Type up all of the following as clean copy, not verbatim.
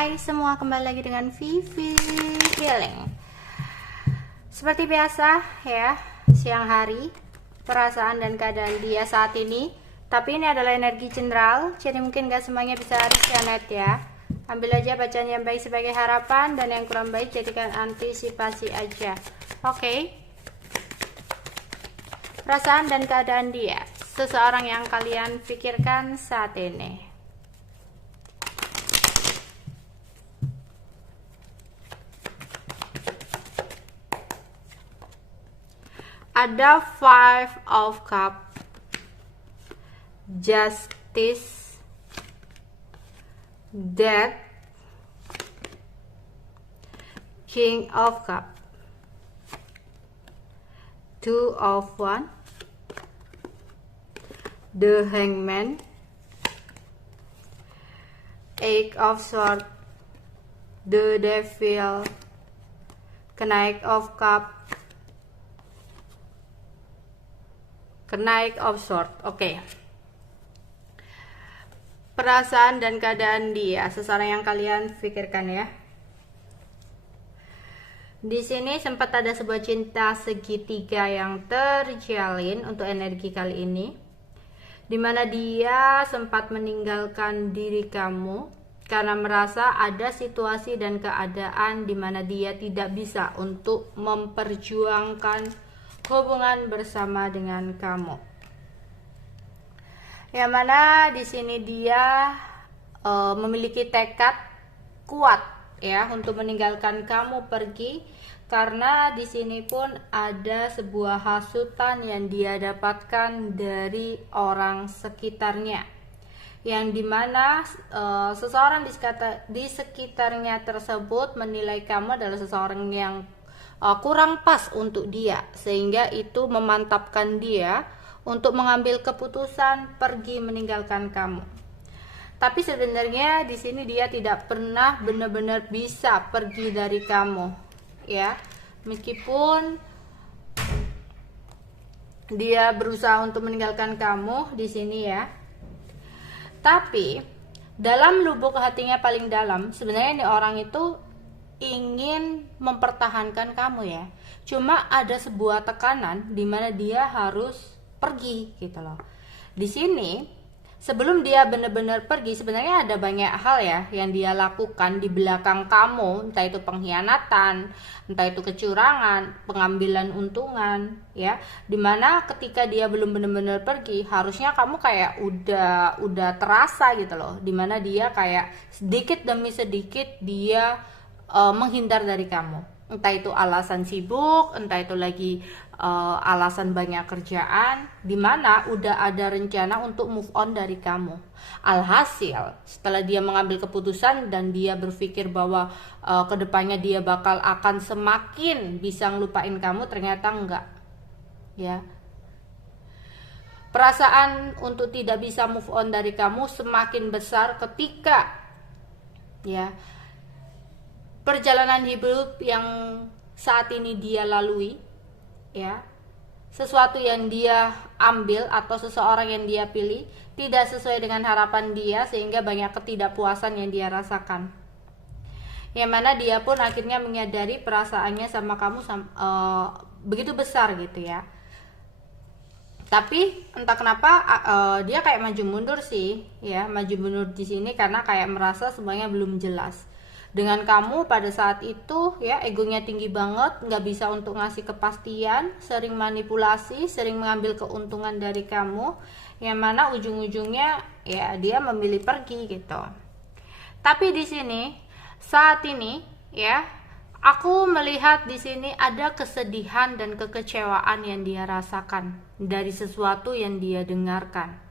Hai semua, kembali lagi dengan Vivi Healing. Seperti biasa ya, siang hari, perasaan dan keadaan dia saat ini. Tapi ini adalah energi general, jadi mungkin gak semuanya bisa resonate ya. Ambil aja bacaan yang baik sebagai harapan, dan yang kurang baik jadikan antisipasi aja. Oke. Perasaan dan keadaan dia, seseorang yang kalian pikirkan saat ini. Ada Five of Cups, Justice, Death, King of Cups, Two of Wands, The Hangman, Eight of Swords, The Devil, Knight of Cups, Knight of Swords. Oke. Perasaan dan keadaan dia, seseorang yang kalian pikirkan ya. Di sini sempat ada sebuah cinta segitiga yang terjalin untuk energi kali ini, dimana dia sempat meninggalkan diri kamu karena merasa ada situasi dan keadaan dimana dia tidak bisa untuk memperjuangkan hubungan bersama dengan kamu. Yang mana di sini dia memiliki tekad kuat ya untuk meninggalkan kamu pergi, karena di sini pun ada sebuah hasutan yang dia dapatkan dari orang sekitarnya, yang dimana seseorang di sekitarnya tersebut menilai kamu adalah seseorang yang kurang pas untuk dia, sehingga itu memantapkan dia untuk mengambil keputusan pergi meninggalkan kamu. Tapi sebenarnya di sini dia tidak pernah benar-benar bisa pergi dari kamu, ya. Meskipun dia berusaha untuk meninggalkan kamu di sini ya. Tapi dalam lubuk hatinya paling dalam, sebenarnya ini orang itu ingin mempertahankan kamu ya. Cuma ada sebuah tekanan di mana dia harus pergi gitu loh. Di sini sebelum dia benar-benar pergi, sebenarnya ada banyak hal ya yang dia lakukan di belakang kamu, entah itu pengkhianatan, entah itu kecurangan, pengambilan untungan ya. Dimana ketika dia belum benar-benar pergi, harusnya kamu kayak udah terasa gitu loh, dimana dia kayak sedikit demi sedikit dia menghindar dari kamu, entah itu alasan sibuk, entah itu lagi alasan banyak kerjaan, dimana udah ada rencana untuk move on dari kamu. Alhasil setelah dia mengambil keputusan dan dia berpikir bahwa kedepannya dia bakal akan semakin bisa ngelupain kamu, ternyata enggak ya. Perasaan untuk tidak bisa move on dari kamu semakin besar ketika ya perjalanan hidup yang saat ini dia lalui ya, sesuatu yang dia ambil atau seseorang yang dia pilih tidak sesuai dengan harapan dia, sehingga banyak ketidakpuasan yang dia rasakan, yang mana dia pun akhirnya menyadari perasaannya sama kamu begitu besar gitu ya. Tapi entah kenapa dia kayak maju mundur sih ya, maju mundur di sini karena kayak merasa semuanya belum jelas dengan kamu pada saat itu ya. Egonya tinggi banget, nggak bisa untuk ngasih kepastian, sering manipulasi, sering mengambil keuntungan dari kamu, yang mana ujung-ujungnya ya dia memilih pergi gitu. Tapi di sini saat ini ya, aku melihat di sini ada kesedihan dan kekecewaan yang dia rasakan dari sesuatu yang dia dengarkan.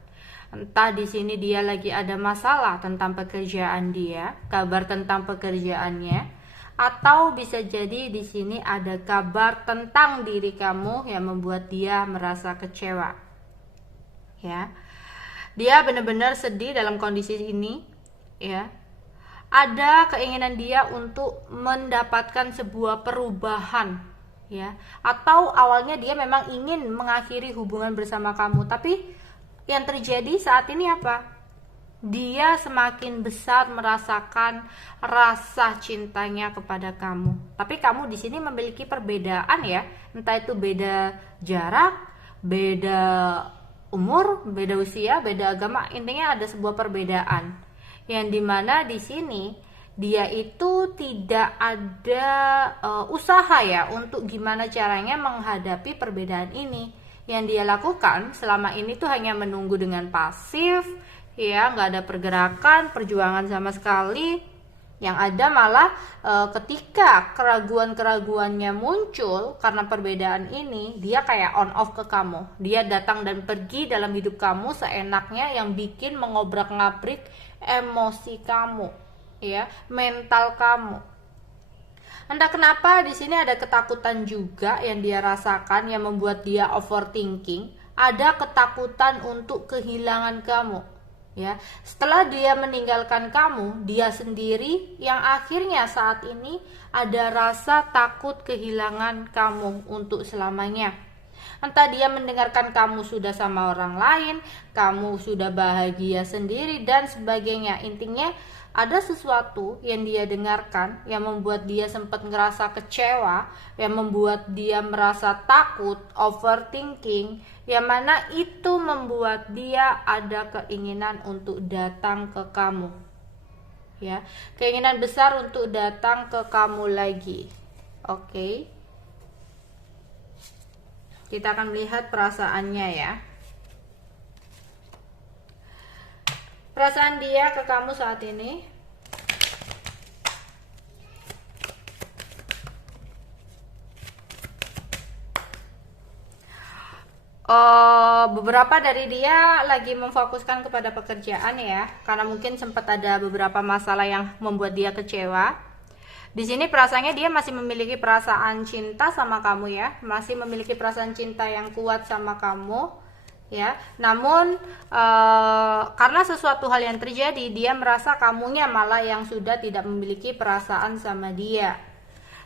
Entah di sini dia lagi ada masalah tentang pekerjaan dia, kabar tentang pekerjaannya, atau bisa jadi di sini ada kabar tentang diri kamu yang membuat dia merasa kecewa. Ya. Dia benar-benar sedih dalam kondisi ini, ya. Ada keinginan dia untuk mendapatkan sebuah perubahan, ya. Atau awalnya dia memang ingin mengakhiri hubungan bersama kamu, tapi yang terjadi saat ini apa? dia semakin besar merasakan rasa cintanya kepada kamu. Tapi kamu di sini memiliki perbedaan ya, entah itu beda jarak, beda umur, beda usia, beda agama, intinya ada sebuah perbedaan. Yang dimana di sini dia itu tidak ada usaha ya untuk gimana caranya menghadapi perbedaan ini. Yang dia lakukan selama ini tuh hanya menunggu dengan pasif, ya, nggak ada pergerakan, perjuangan sama sekali. Yang ada malah ketika keraguan-keraguannya muncul karena perbedaan ini, dia kayak on off ke kamu. Dia datang dan pergi dalam hidup kamu seenaknya, yang bikin mengobrak-ngabrik emosi kamu, ya, mental kamu. Entah kenapa di sini ada ketakutan juga yang dia rasakan, yang membuat dia overthinking. Ada ketakutan untuk kehilangan kamu, ya. Setelah dia meninggalkan kamu, dia sendiri yang akhirnya saat ini ada rasa takut kehilangan kamu untuk selamanya. Entah dia mendengarkan kamu sudah sama orang lain, kamu sudah bahagia sendiri dan sebagainya. Intinya ada sesuatu yang dia dengarkan yang membuat dia sempat ngerasa kecewa, yang membuat dia merasa takut, overthinking, yang mana itu membuat dia ada keinginan untuk datang ke kamu, ya, keinginan besar untuk datang ke kamu lagi. Oke, kita akan melihat perasaannya ya. Perasaan dia ke kamu saat ini. Beberapa dari dia lagi memfokuskan kepada pekerjaan ya, karena mungkin sempat ada beberapa masalah yang membuat dia kecewa. Di sini perasaannya dia masih memiliki perasaan cinta sama kamu ya, masih memiliki perasaan cinta yang kuat sama kamu. Ya, namun karena sesuatu hal yang terjadi, dia merasa kamunya malah yang sudah tidak memiliki perasaan sama dia.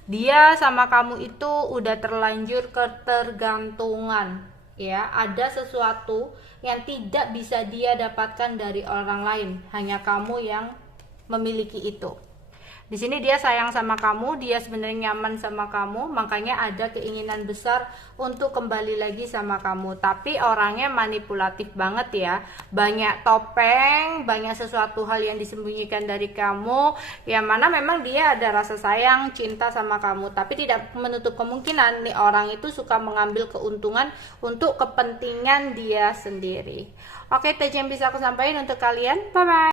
Dia sama kamu itu udah terlanjur ketergantungan, ya. Ada sesuatu yang tidak bisa dia dapatkan dari orang lain, hanya kamu yang memiliki itu. Di sini dia sayang sama kamu, dia sebenarnya nyaman sama kamu, makanya ada keinginan besar untuk kembali lagi sama kamu. Tapi orangnya manipulatif banget ya, banyak topeng, banyak sesuatu hal yang disembunyikan dari kamu, yang mana memang dia ada rasa sayang, cinta sama kamu, tapi tidak menutup kemungkinan nih orang itu suka mengambil keuntungan untuk kepentingan dia sendiri. Oke, itu yang bisa aku sampaikan untuk kalian. Bye bye.